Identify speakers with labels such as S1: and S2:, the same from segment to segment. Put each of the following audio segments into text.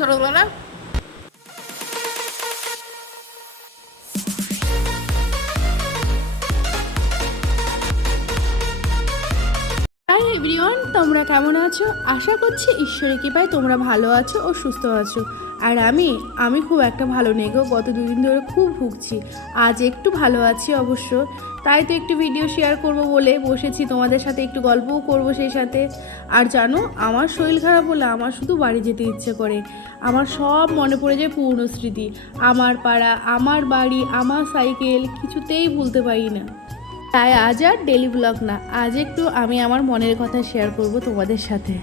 S1: ছোটবেলা hi everyone তোমরা কেমন আছো? আশা করছি ঈশ্বরের কৃপায় তোমরা ভালো আছো ও সুস্থ আছো। আর আমি আমি খুব একটা ভালো নেই গো, গত দুদিন ধরে খুব ভুগছি। আজ একটু ভালো আছি অবশ্য। তাই তো একটু ভিডিও শেয়ার করব বলে বসেছি, তোমাদের সাথে একটু গল্পও করব সেই সাথে। আর জানো, আমার শরীর খারাপ হলে আমার শুধু বাড়ি যেতে ইচ্ছে করে। আমার সব মনে পড়ে যায় পুরনো স্মৃতি। আমার পাড়া, আমার বাড়ি, আমার সাইকেল কিছুতেই ভুলতে পারি না। তাই আজ আর ডেলি ব্লগ না, আজ একটু আমি আমার মনের কথা শেয়ার করব তোমাদের সাথে।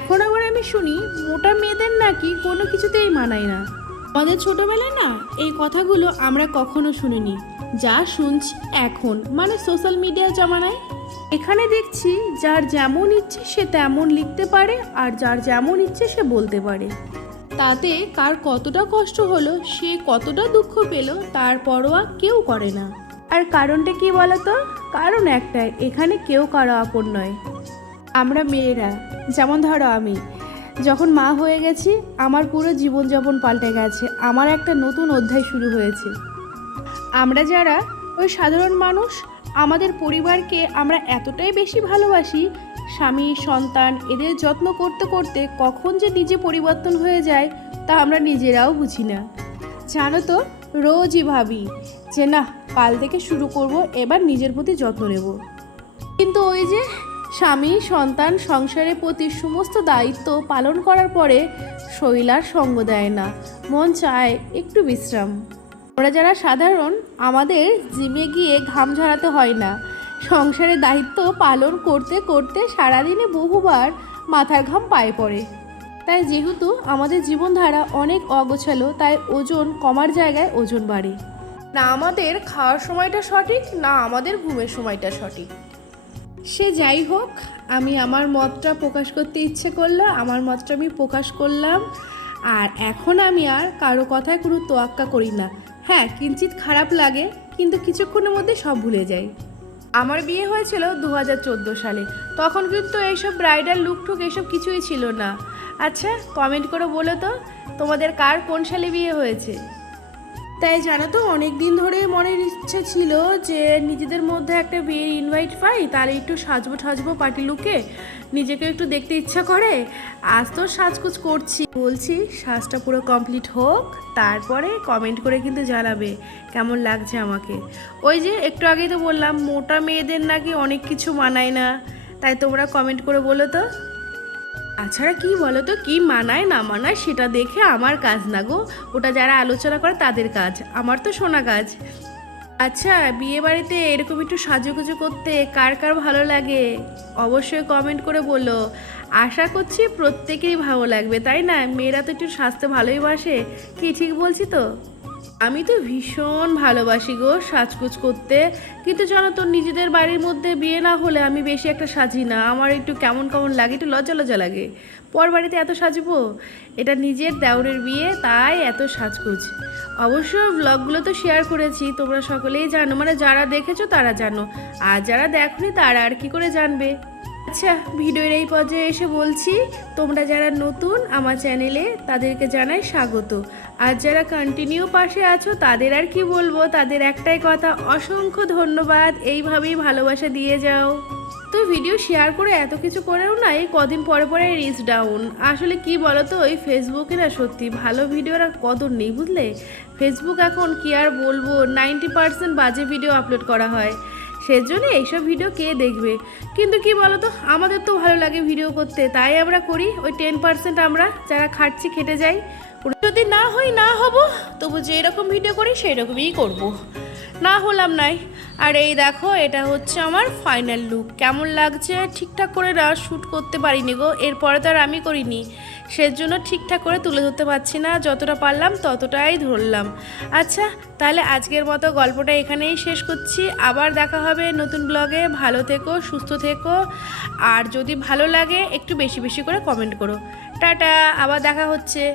S1: এখন আবার আমি শুনি, মোটা মেয়েদের নাকি কোনো কিছুতেই মানায় না। আমাদের ছোটবেলায় না এই কথাগুলো আমরা কখনো শুনিনি। যা শুনছি এখন মানে সোশ্যাল মিডিয়া জমানায় এখানে দেখছি যার যেমন ইচ্ছে সে তেমন লিখতে পারে আর যার যেমন ইচ্ছে সে বলতে পারে। তাতে কার কতটা কষ্ট হলো, সে কতটা দুঃখ পেল, তার পরোয়া কেউ করে না। আর কারণটা কি বলতো? কারণ একটাই, এখানে কেউ কারও আপন নয়। আমরা মেয়েরা, যেমন ধরো আমি যখন মা হয়ে গেছি, আমার পুরো জীবনযাপন পাল্টে গেছে। আমার একটা নতুন অধ্যায় শুরু হয়েছে। আমরা যারা ওই সাধারণ মানুষ, আমাদের পরিবারকে আমরা এতটাই বেশি ভালোবাসি, স্বামী, সন্তান, এদের যত্ন করতে করতে কখন যে নিজে পরিবর্তন হয়ে যায়, তা আমরা নিজেরাও বুঝি না। জানো তো, রোজই ভাবি যে, না, কাল থেকে শুরু করব, এবার নিজের প্রতি যত্ন নেব। কিন্তু ওই যে স্বামী, সন্তান সংসারের প্রতি সমস্ত দায়িত্ব পালন করার পরে আর সঙ্গ দেয় না। মন চায় একটু বিশ্রাম। আমরা যারা সাধারণ, আমাদের জিমে গিয়ে ঘাম ঝরাতে হয় না। সংসারের দায়িত্ব পালন করতে করতে সারাদিনে বহুবার মাথার ঘাম পায়ে পড়ে। তাই যেহেতু আমাদের জীবনধারা অনেক অগোছালো, তাই ওজন কমার জায়গায় ওজন বাড়ে। না আমাদের খাওয়ার সময়টা সঠিক, না আমাদের ঘুমের সময়টা সঠিক। সে যাই হোক, আমি আমার মতটা প্রকাশ করতে ইচ্ছে করল, আমার মতটা আমি প্রকাশ করলাম। আর এখন আমি আর কারও কথায় কোনো তোয়াক্কা করি না। হ্যাঁ কিঞ্চিত খারাপ লাগে, কিন্তু কিছুক্ষণের মধ্যে সব ভুলে যাই। আমার বিয়ে হয়েছিল দু হাজার চোদ্দ সালে। তখন কিন্তু এইসব ব্রাইডাল লুক টুক এসব কিছুই ছিল না। আচ্ছা কমেন্ট করে বলো তো, তোমাদের কার কোন সালে বিয়ে হয়েছে? তাই জানো তো অনেক দিন ধরে মনের ইচ্ছে ছিল যে নিজেদের মধ্যে একটা বিয়ের ইনভাইট পাই, তাহলে একটু সাজবো ঠাজবো পার্টি লুকে নিজেকে একটু দেখতে ইচ্ছা করে। আজ তো সাজকুজ করছি। বলছি, সাজটা পুরো কমপ্লিট হোক, তারপরে কমেন্ট করে কিন্তু জানাবে, কেমন লাগছে আমাকে। ওই যে, একটু আগেই তো বললাম, মোটা মেয়েদের নাকি অনেক কিছু মানায় না। তাই তোমরা কমেন্ট করে বলো তো। তাছাড়া কি বলো তো কি মানায়, না মানায়, সেটা দেখে আমার কাজ না গো। ওটা যারা আলোচনা করে তাদের কাজ। আমার তো শোনা কাজ। আচ্ছা বিয়ে বাড়িতে এরকম একটু সাজুগুজু করতে কার কার ভালো লাগে? অবশ্যই কমেন্ট করে বলো। আশা করছি প্রত্যেকেই ভালো লাগবে, তাই না? মেয়েরা তো একটু সাজতে ভালোই বাসে। কি ঠিক বলছি তো? আমি তো ভীষণ ভালোবাসি গো সাজকুজ করতে। কিন্তু জানো তো, নিজেদের বাড়ির মধ্যে বিয়ে না হলে আমি বেশি একটা সাজি না। আমার একটু কেমন কেমন লাগে, একটু লজ্জা লজ্জা লাগে। পর বাড়িতে এত সাজবো? এটা নিজের দেওরের বিয়ে, তাই এত সাজকুজ অবশ্য ব্লগগুলো তো শেয়ার করেছি, তোমরা সকলেই জানো। মানে যারা দেখেছ তারা জানো। আর যারা দেখনি তারা আর কি করে জানবে? আচ্ছা ভিডিওর এই পর্যায়ে এসে বলছি, তোমরা যারা নতুন আমার চ্যানেলে, তাদেরকে জানাই স্বাগত। আর যারা কন্টিনিউ পাশে আছো, তাদের আর কি বলব, তাদের একটাই কথা, অসংখ্য ধন্যবাদ। এইভাবেই ভালোবাসা দিয়ে যাও। তো ভিডিও শেয়ার করে এত কিছু করেও না, এই কদিন পরে পরে রিচ ডাউন আসলে কি বলো তো ওই ফেসবুকে না সত্যি ভালো ভিডিওর আর কদর নেই, বুঝলে? ফেসবুক এখন কি আর বলব নাইনটি পার্সেন্ট বাজে ভিডিও আপলোড করা হয়। সেজন্য এইসব ভিডিও কে দেখবে? কিন্তু কি তো আমাদের তো ভালো লাগে ভিডিও করতে। তাই আমরা করি। ওই টেন পার্সেন্ট আমরা যারা খাটছি, খেটে যাই। যদি না হই, না হব, তবু যেরকম ভিডিও করি সেই রকমই করব। না হলাম নাই। আর এই দেখো, এটা হচ্ছে আমার ফাইনাল লুক কেমন লাগছে? ঠিকঠাক করে না শ্যুট করতে পারিনি গো। এরপরে তো আর আমি করিনি। সেজন্য ঠিকঠাক করে তুলে ধরতে পারছি না। যতটা পারলাম, ততটাই ধরলাম। আচ্ছা তাহলে আজকের মতো গল্পটা এখানেই শেষ করছি। আবার দেখা হবে নতুন ব্লগে ভালো থেকো, সুস্থ থেকো। আর যদি ভালো লাগে, একটু বেশি বেশি করে কমেন্ট করো। টাটা, আবার দেখা হচ্ছে।